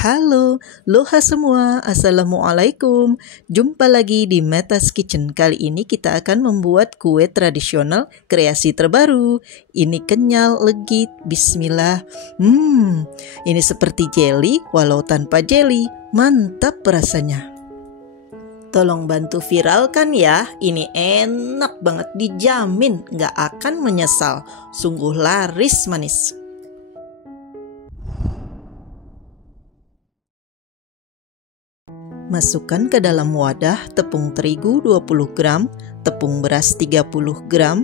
Halo, loha semua, assalamualaikum. Jumpa lagi di Meta's Kitchen. Kali ini kita akan membuat kue tradisional kreasi terbaru. Ini kenyal, legit, bismillah. Ini seperti jelly walau tanpa jelly. Mantap rasanya. Tolong bantu viralkan ya, ini enak banget, dijamin gak akan menyesal. Sungguh laris manis. Masukkan ke dalam wadah tepung terigu 20 gram, tepung beras 30 gram,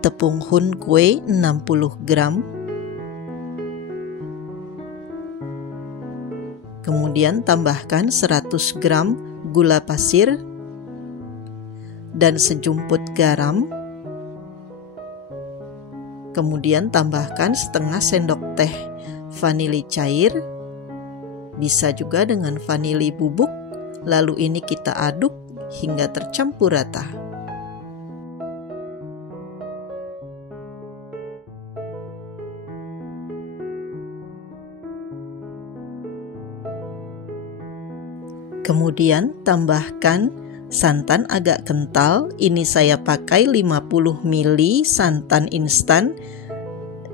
tepung hun kue 60 gram. Kemudian tambahkan 100 gram gula pasir dan sejumput garam. Kemudian tambahkan setengah sendok teh vanili cair. Bisa juga dengan vanili bubuk, lalu ini kita aduk hingga tercampur rata. Kemudian tambahkan santan agak kental, ini saya pakai 50 ml santan instan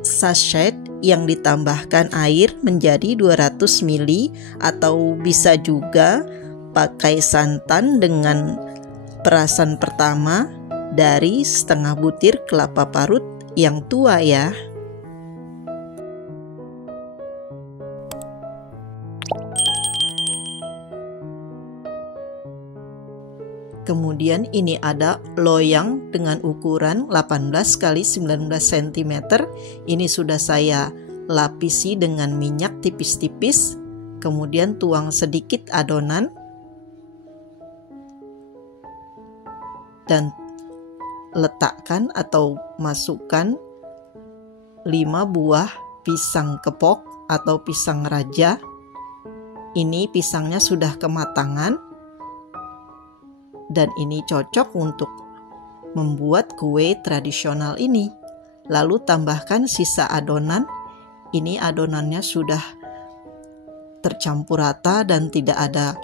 sachet yang ditambahkan air menjadi 200 ml, atau bisa juga pakai santan dengan perasan pertama dari setengah butir kelapa parut yang tua ya. Kemudian ini ada loyang dengan ukuran 18 x 19 cm. Ini sudah saya lapisi dengan minyak tipis-tipis. Kemudian tuang sedikit adonan. Dan letakkan atau masukkan 5 buah pisang kepok atau pisang raja. Ini pisangnya sudah kematangan. Dan ini cocok untuk membuat kue tradisional ini. Lalu tambahkan sisa adonan. Ini adonannya sudah tercampur rata dan tidak ada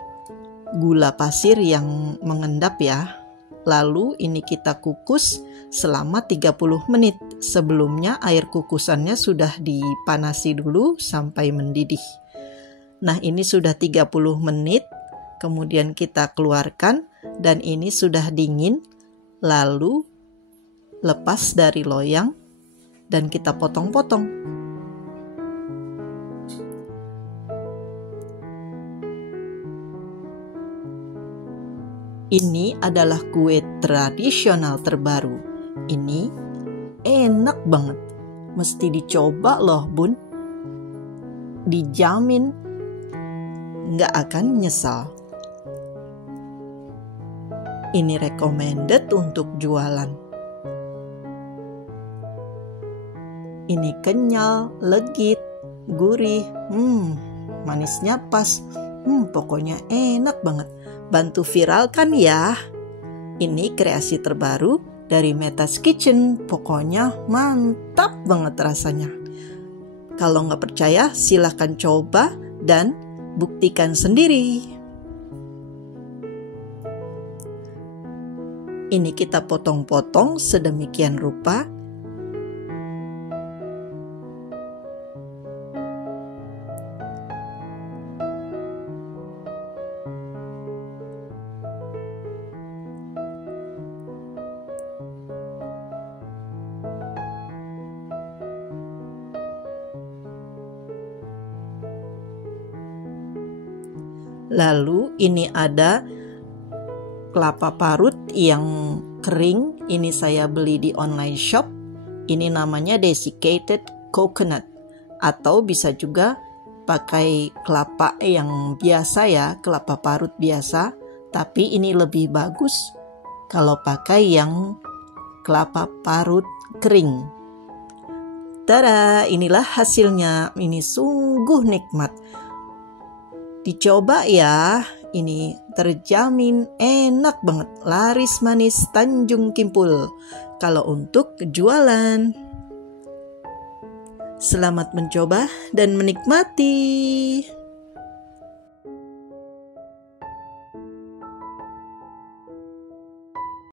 gula pasir yang mengendap ya. Lalu ini kita kukus selama 30 menit. Sebelumnya air kukusannya sudah dipanasi dulu sampai mendidih. Nah, ini sudah 30 menit. Kemudian kita keluarkan dan ini sudah dingin. Lalu lepas dari loyang dan kita potong-potong. Ini adalah kue tradisional terbaru. Ini enak banget. Mesti dicoba loh bun. Dijamin nggak akan menyesal. Ini recommended untuk jualan. Ini kenyal, legit, gurih, manisnya pas. Pokoknya enak banget. Bantu viralkan ya. Ini kreasi terbaru dari Meta's Kitchen. Pokoknya mantap banget rasanya. Kalau nggak percaya, silahkan coba dan buktikan sendiri. Ini kita potong-potong sedemikian rupa. Lalu ini ada kelapa parut yang kering. Ini saya beli di online shop. Ini namanya desiccated coconut. Atau bisa juga pakai kelapa yang biasa ya, kelapa parut biasa. Tapi ini lebih bagus kalau pakai yang kelapa parut kering. Tada, inilah hasilnya. Ini sungguh nikmat. Dicoba ya. Ini terjamin enak banget, laris manis Tanjung Kimpul. Kalau untuk jualan. Selamat mencoba dan menikmati.